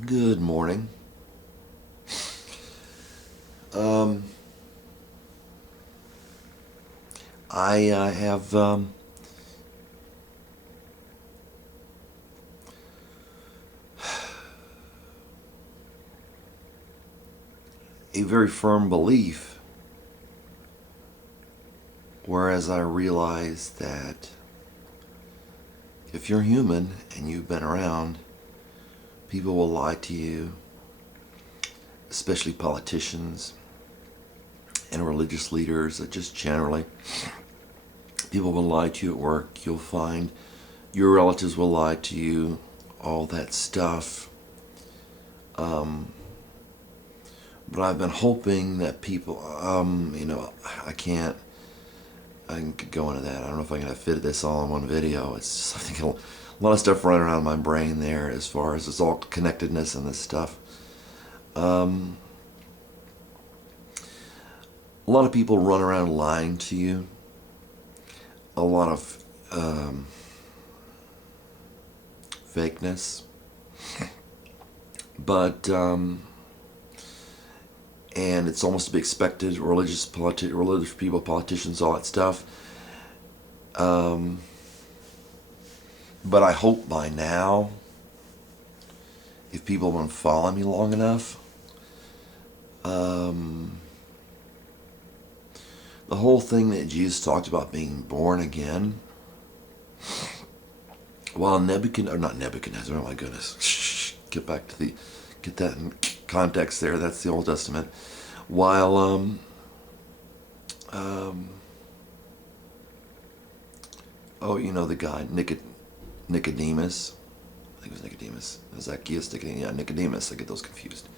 Good morning. Um, I have a very firm belief, whereas I realize that if you're human and you've been around, people will lie to you, especially politicians and religious leaders, just generally. People will lie to you at work. You'll find your relatives will lie to you, all that stuff. Um, but I've been hoping that people, I can't. I can go into that. I don't know if I can fit this all in one video. It's just, I think a lot of stuff running around in my brain there as far as it's all connectedness and this stuff. Um, a lot of people run around lying to you. A lot of fakeness. But and it's almost to be expected. Religious people, politicians, all that stuff. Um, but I hope by now, if people have been following me long enough, the whole thing that Jesus talked about being born again, while Nebuchadnezzar, or not Nebuchadnezzar, oh my goodness, get that in context there. That's the Old Testament. While um, the guy Nicodemus, I think it was Nicodemus, Zacchaeus, Nicodemus. I get those confused.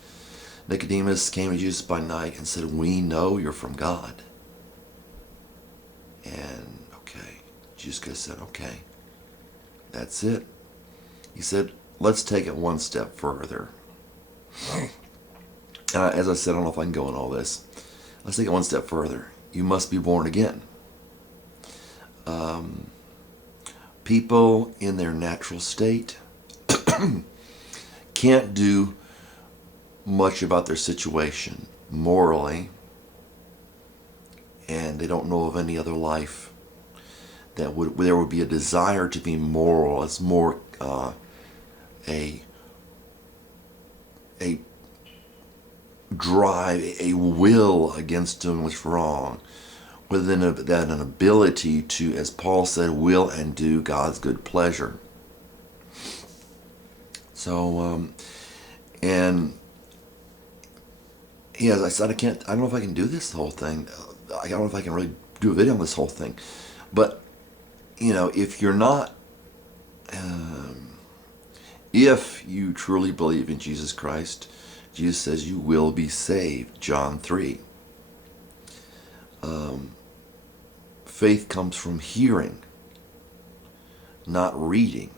Nicodemus came to Jesus by night and said, "We know you're from God." And okay, Jesus could have said, "Okay, that's it." He said, "Let's take it one step further." As I said, I don't know if I can go in all this. Let's take it one step further. You must be born again. Um, People in their natural state can't do much about their situation morally, and they don't know of any other life there would be a desire to be moral. It's more a a drive, a will against doing what's wrong, within that an ability to, as Paul said, will and do God's good pleasure. So, and as I said, I don't know if I can do this whole thing. I don't know if I can really do a video on this whole thing. But, if you're not, if you truly believe in Jesus Christ, Jesus says you will be saved, John 3. Faith comes from hearing, not reading.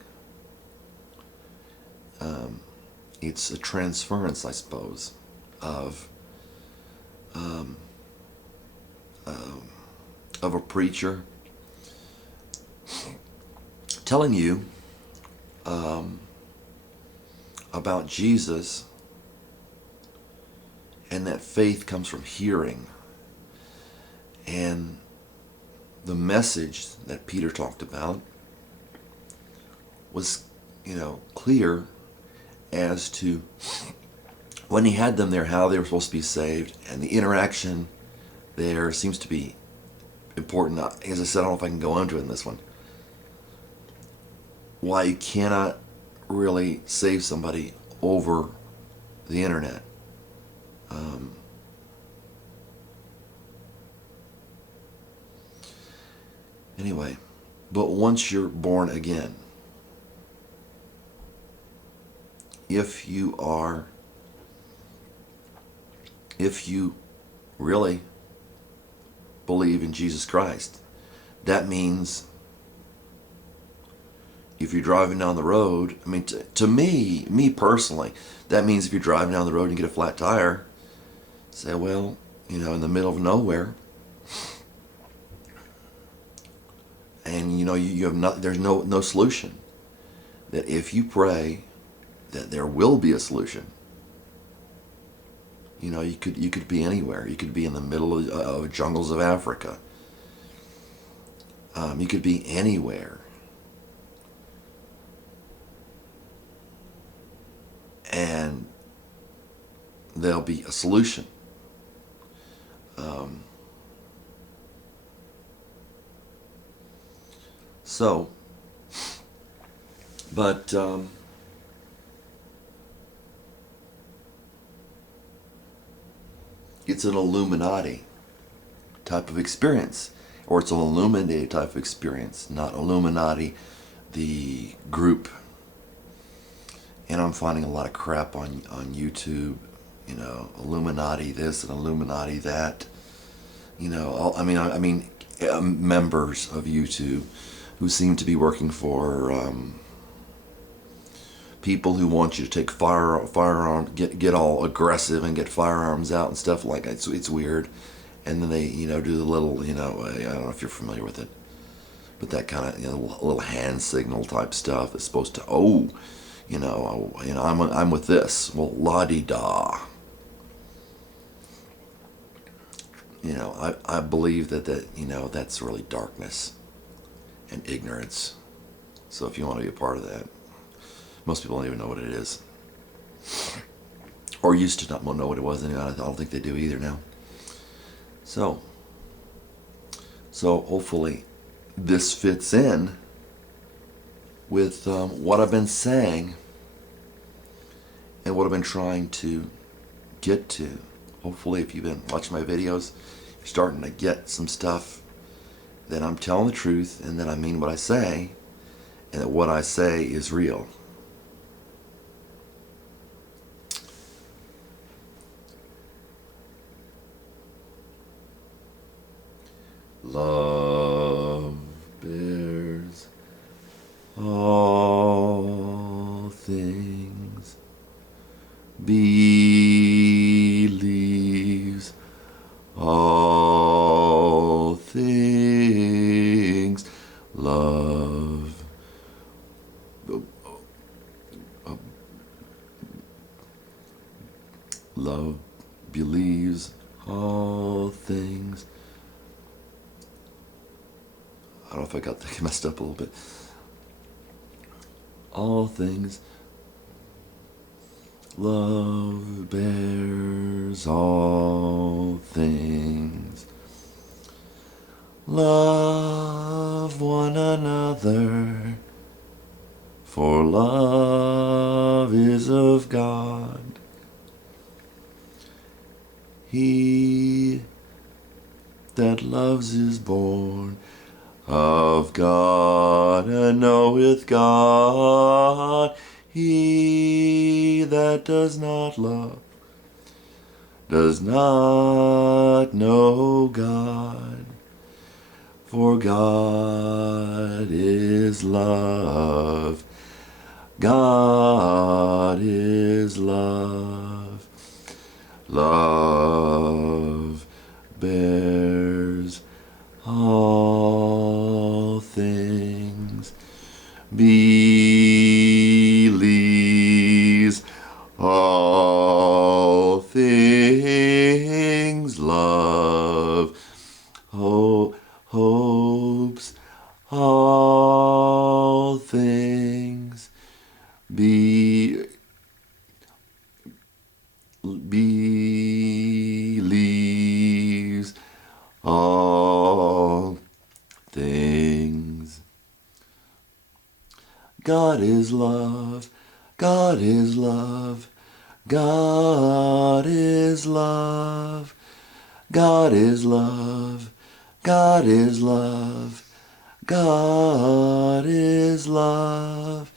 It's a transference, I suppose, of a preacher telling you about Jesus, and that faith comes from hearing. And the message that Peter talked about was, clear as to when he had them there, how they were supposed to be saved, and the interaction there seems to be important. As I said, I don't know if I can go into it in this one. Why you cannot really save somebody over the internet. Anyway, but once you're born again, if you really believe in Jesus Christ, that means if you're driving down the road, I mean, to me personally, that means if you're driving down the road and get a flat tire, say, well, in the middle of nowhere, and you have there's no solution, that if you pray that there will be a solution. You know, you could be anywhere. You could be in the middle of jungles of Africa. You could be anywhere. And there'll be a solution. So, but it's an Illuminati type of experience, or it's an Illuminati type of experience, not Illuminati, the group. And I'm finding a lot of crap on YouTube, you know, Illuminati this and Illuminati that. You know, I mean, members of YouTube who seem to be working for people who want you to take firearm, get all aggressive and get firearms out and stuff like that. It's weird. And then they, you know, do the little, you know, I don't know if you're familiar with it, but that kind of, you know, little hand signal type stuff is supposed to, I'm with this. Well, la-di-da. You know, I believe that you know, that's really darkness and ignorance. So if you want to be a part of that, most people don't even know what it is, or used to not know what it was anyway. I don't think they do either now. So hopefully this fits in with what I've been saying and what I've been trying to get to. Hopefully, if you've been watching my videos, you're starting to get some stuff that I'm telling the truth, and that I mean what I say, and that what I say is real. Love bears all things, believes all things, love love believes all things. I don't know if I got that messed up a little bit. All things. Love bears all things. Love one another, for love is of God. He that loves is born of God, and knoweth God. He that does not love does not know God, for God is love. God is love. Love bears all things, believes all things, love hopes all things, believes all things. God is love. God is love. God is love. God is love. God is love. God is love.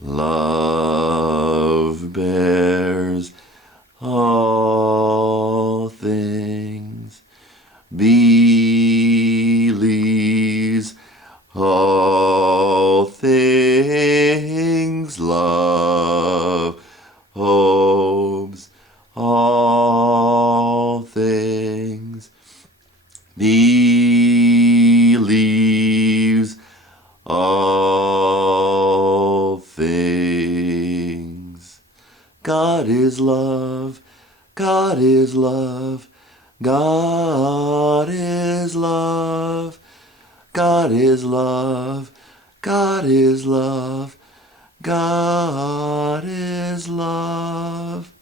Love bears all things, believes all things, love hopes all things, believes all things. God is love. God is love. God is love. God is love. God is love. God is love.